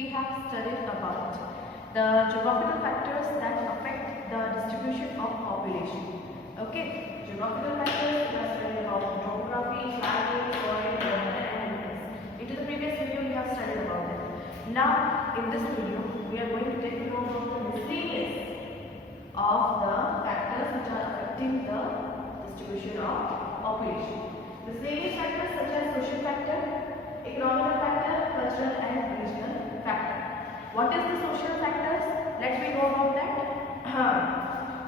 we have studied about the geographical factors that affect the distribution of population. Okay, geographical factors we have studied about topography, climate, soil, weather and winds. Into the previous video we have studied about it. Now in this video we are going to take note of the miscellaneous of the factors which are affecting the distribution of population. Miscellaneous factors such as social factor, economical factor, cultural and regional factor. What is the social factors? Let me know about that.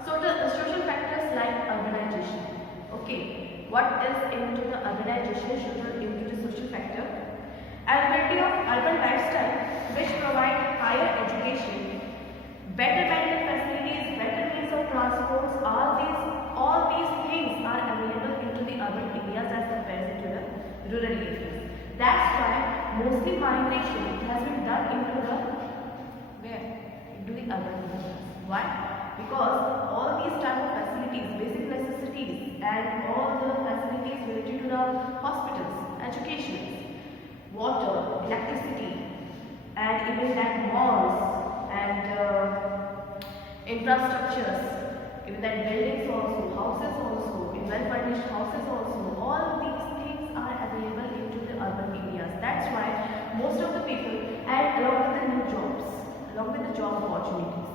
So the social factors like urbanization. Okay, what is into the urbanization? Into the social factor. Availability of urban lifestyle which provide higher education, better medical facilities, better means of transports. All these things are available into the urban areas as compared to the rural areas. That's why mostly migration has been done into the urban areas. Why? Because all these type of facilities, basic necessities and all the facilities related to the hospitals, education, water, electricity and even that malls and infrastructures, even that buildings also, houses also, well-furnished houses also, all these things are available into the urban areas. That's why most of the people, and along with the new jobs, along with the job opportunities,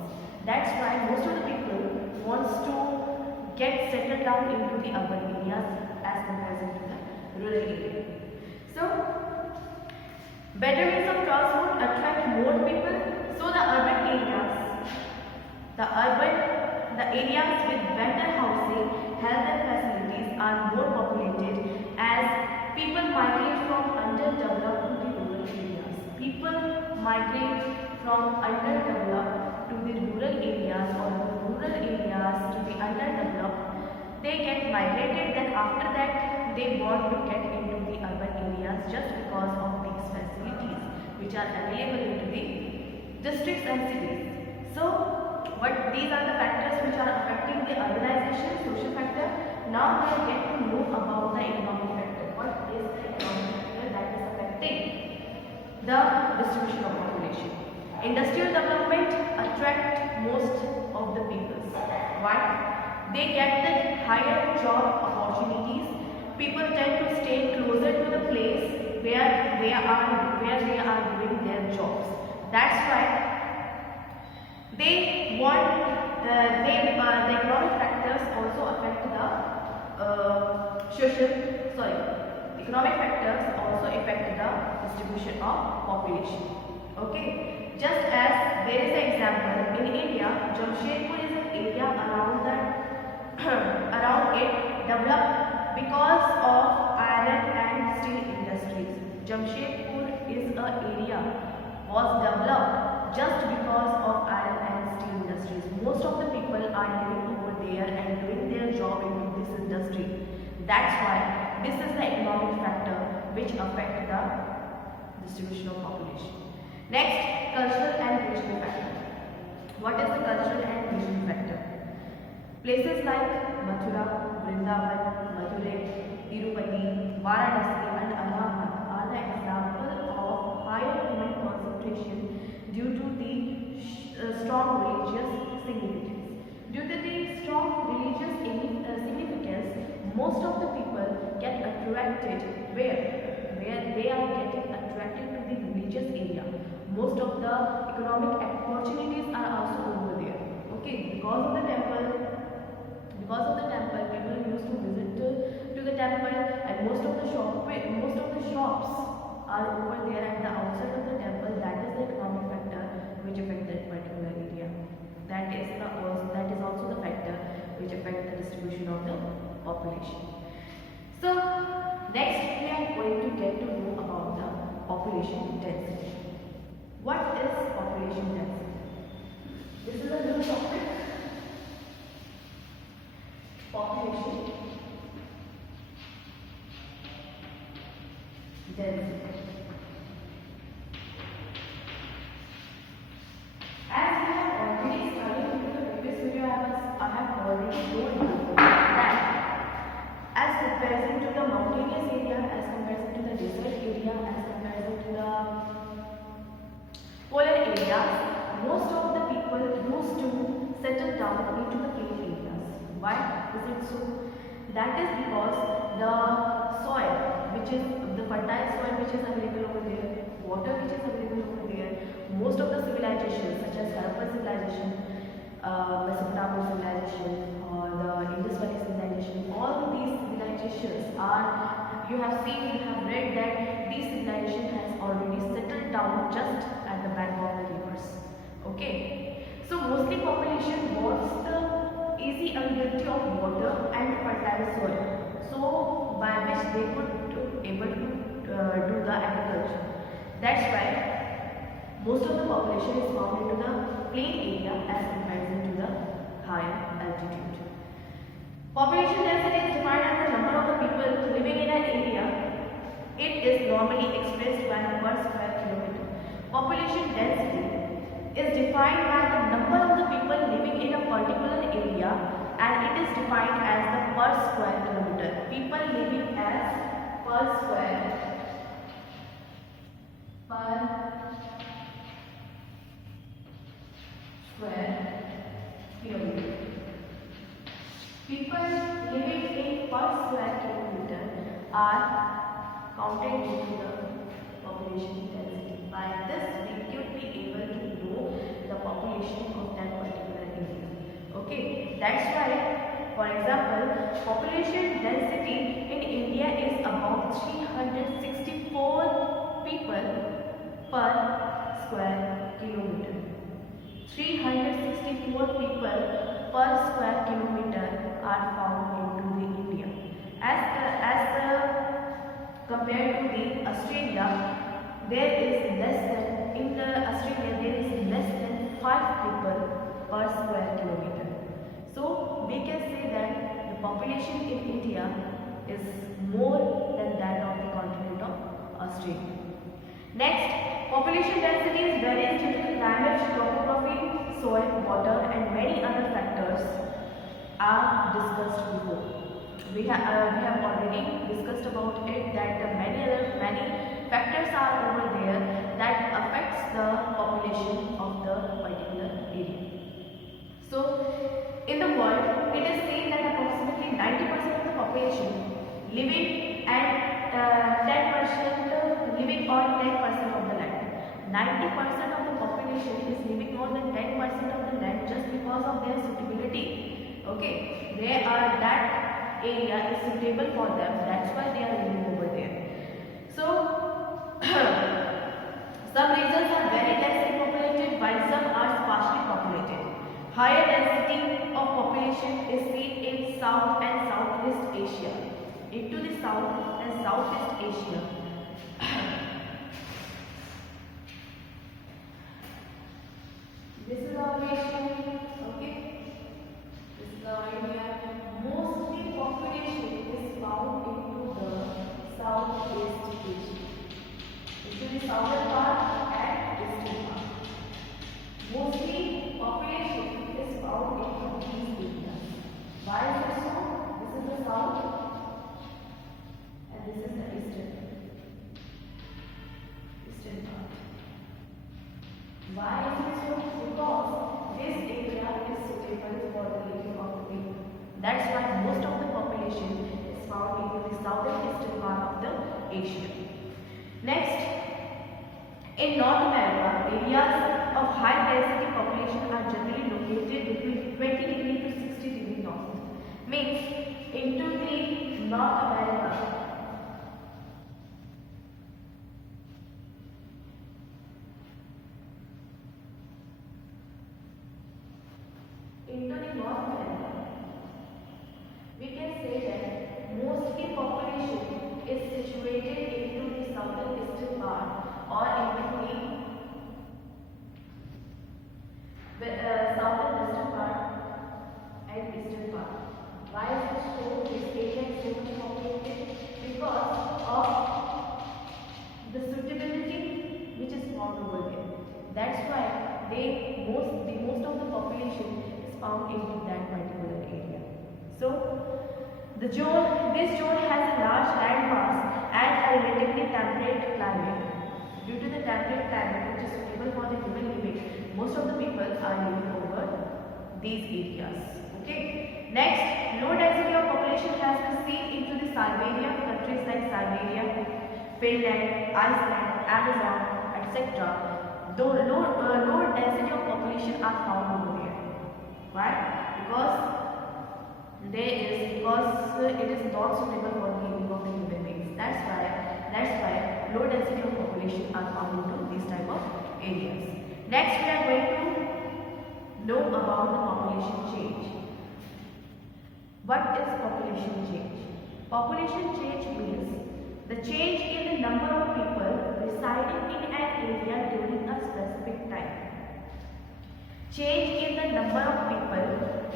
that's why most of the people wants to get settled down into the urban areas as compared to the rural area. So, better means of transport attract more people. So the urban areas, the areas with better housing, health and facilities are more populated as people migrate from underdeveloped to the rural areas. People migrate from underdeveloped to the rural areas or the rural areas to the underdeveloped. They get migrated, then after that they want to get into the urban areas just because of these facilities which are available into the districts and cities. So these are the factors which are affecting the urbanization, social factor. Now we get to know about the economic factor. What is the economic factor that is affecting the distribution of population? Industrial development attract most of the people. Why? They get the higher job opportunities. People tend to stay closer to the place where they are doing their jobs. That's why they want the economic factors also affect the economic factors also affect the distribution of population. Okay, just as there is an example in India, Jamshedpur is an area around it developed because of iron and steel industries. Jamshedpur is an area was developed just because of iron and steel industries. Most of the people are living over there and doing their job into this industry. That's why this is the economic factor which affect the distribution of population. Next, cultural and regional factor. What is the cultural and regional factor? Places like Mathura, Vrindavan, Madurai, Tirupati, Varanasi and Allahabad are the example of higher human concentration due to the strong religious significance. Due to the strong religious significance, most of the people get attracted where they are getting attracted to the religious area. Most of the economic opportunities are also over there. Okay, because of the temple, people used to visit to the temple, and most of the shops are over there at the outside of the temple. That is the economic factor which affect that particular area. That is also the factor which affect the distribution of the population. So next we are going to get to know about the population density. What is population density? This is a new topic. Population density. As we have already studied in the previous video, I have already told you that as comparison to the mountainous area, as comparison to the desert area, as comparison to the it so? That is because the soil, which is the fertile soil which is available over there, water which is available over there, most of the civilizations such as Harappan civilization, Mesopotamian civilization, or the Indus Valley civilization, all these civilizations are, you have seen, you have read that these civilization has already settled down just at the bank of the rivers. Okay, so mostly population wants the easy availability of water and fertile soil, so by which they could able to do the agriculture. That's why most of the population is found into the plain area as comparison to the higher altitude. Population density is defined as the number of the people living in an area. It is normally expressed by the per square kilometer. Population density is defined by the number of the people living in a particular area, and it is defined as the per square kilometer. People living as per square kilometer. People living in per square kilometer are counted into the population density. By this, we could be able to know the population of that particular area. Okay, that's why, for example, population density in India is about 364 people per square kilometer. 364 people per square kilometer are found into the India. Compared to the Australia, there is less than, in the Australia there is less than 5 people per square kilometer. So we can say that the population in India is more than that of the continent of Australia. Next, population density is varies due to the climate, topography, soil, water, and many other factors are discussed before. We have already discussed about it, that many factors are over there that affects the population of the particular area. So in the world, it is seen that approximately 90% of the population living at 10% living on 10% of the land. 90% of the population is living more than 10% of the land just because of their suitability. Okay, they are, that area is suitable for them, that's why they are living over there. So some regions are very densely populated while some are sparsely populated. Higher density of population is seen in South and Southeast Asia. Into the South and Southeast Asia, this is our Asia. Okay, this is our India. Mostly population is found into the Southeast Asia, into the southern part and eastern part. Mostly population is found into these areas. Why is it so? This is the south and this is the eastern part. Why is it so? Because this area is suitable for the living of the people. That's why most of the population is found into the southern eastern part of the Asia. Next, in North America, areas of high density population are generally located between 20 degrees to 60 degrees north. Means into the North America, we can say that mostly population is situated into the southern eastern part or into the southern western part and eastern part. Why is it so? This area is so much populated because of the suitability which is found over there. That's why most of the population is found into that particular area. So this zone has a large land mass and a relatively temperate climate. Due to the temperate climate which is suitable for the human living, most of the people are living over these areas. Okay. Next, low density Siberia, countries like Siberia, Finland, Iceland, Amazon, etc. Though low density of population are found over there. Why? Because it is not suitable for the living of the human beings. That's why low density of population are found into these type of areas. Next, we are going to know about the population change. What is population change? Population change means the change in the number of people residing in an area during a specific time. Change in the number of people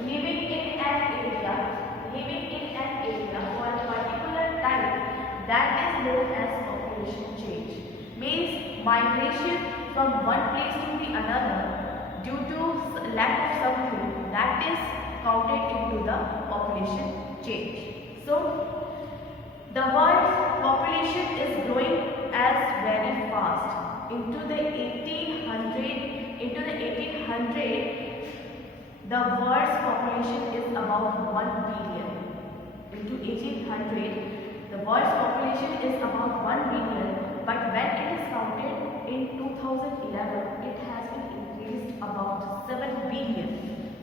living in an area for a particular time, that is known as population change. Means migration from one place to the another due to lack of something, that is counted into the population change. So the world's population is growing as very fast. Into the 1800, the world's population is about 1 billion. Into 1800, the world's population is about 1 billion, but when it is counted in 2011, it has been increased about 7 billion.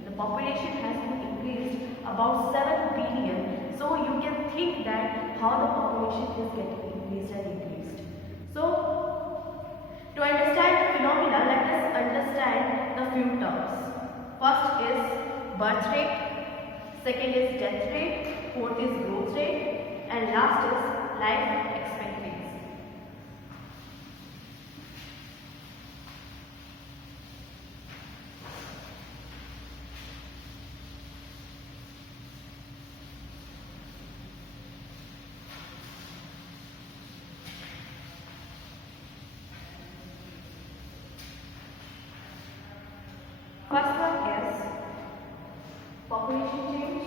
The population has been increased about 7 billion. So you can think that how the population is getting increased and increased. So to understand the phenomena, let us understand the few terms. First is birth rate, second is death rate, fourth is growth rate, and last is life expectancy. First one is population change.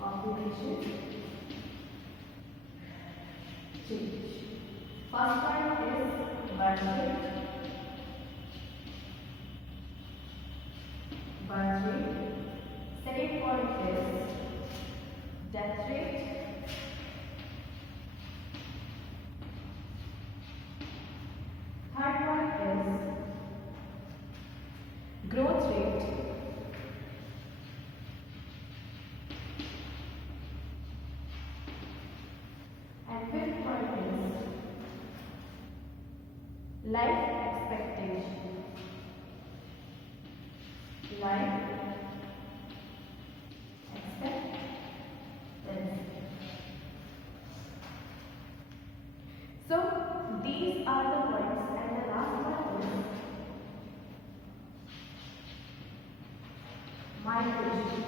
Population change. First one is birth rate. Second point is death rate. Third one is growth rate. And fifth point is life expectancy. Life expectancy. So these are the points, and the last one is migration.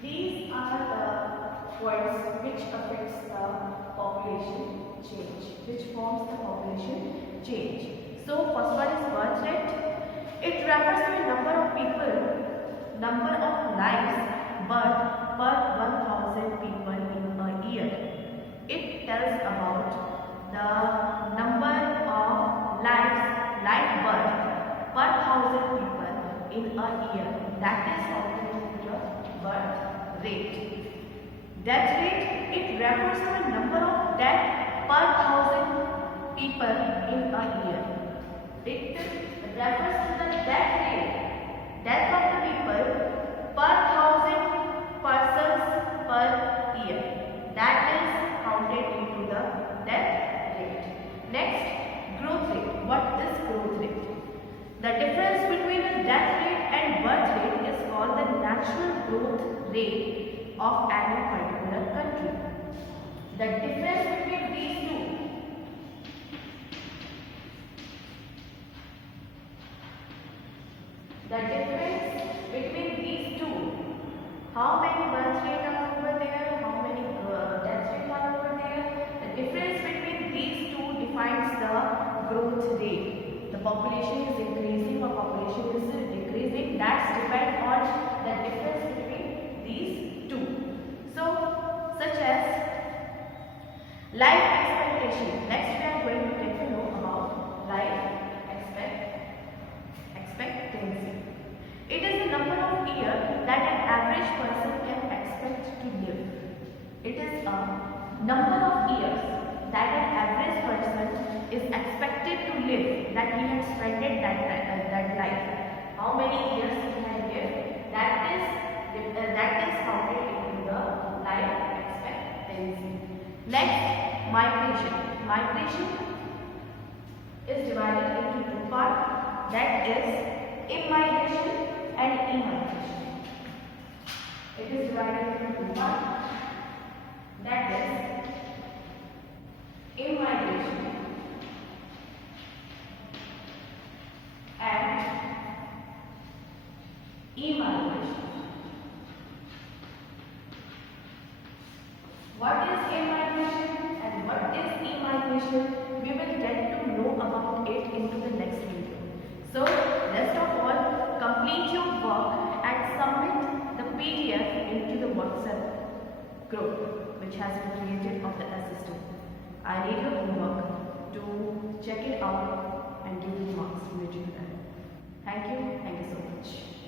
These are the points which affects the population change, which forms the population change. So first one is birth rate. It refers to the number of people, number of lives birth per 1,000 people in a year. It tells about the number of life birth per 1,000 people in a year. That is calculated the birth rate. Death rate, it refers to the number of death per 1,000 people in a year. It refers to the death rate, death of the people per 1,000 persons per year. That is counted into the death rate. Next, growth rate. What is growth rate? The difference between the death rate and birth rate is called the natural growth rate of any particular country. The difference between these two, how many birth rate are over there, how many death rate are over there, the difference between these two defines the growth rate. The population is increasing or population is decreasing, that's depend on the difference between these two. So, such as life expectancy. Next we are going to get to know about life expectancy. It is average person can expect to live. It is a number of years that an average person is expected to live, that he had spent that life. How many years he had lived, that is counted into the life expectancy. Next, migration. Migration is divided into two parts, that is immigration and immigration. It is divided into two parts, that is immigration and immigration. What is immigration and what is immigration? We will get to know about it into the next video. So, rest of all, complete your work and submit the PDF into the WhatsApp group which has been created of the assistant. I need your homework to check it out and give you marks related to that. Thank you so much.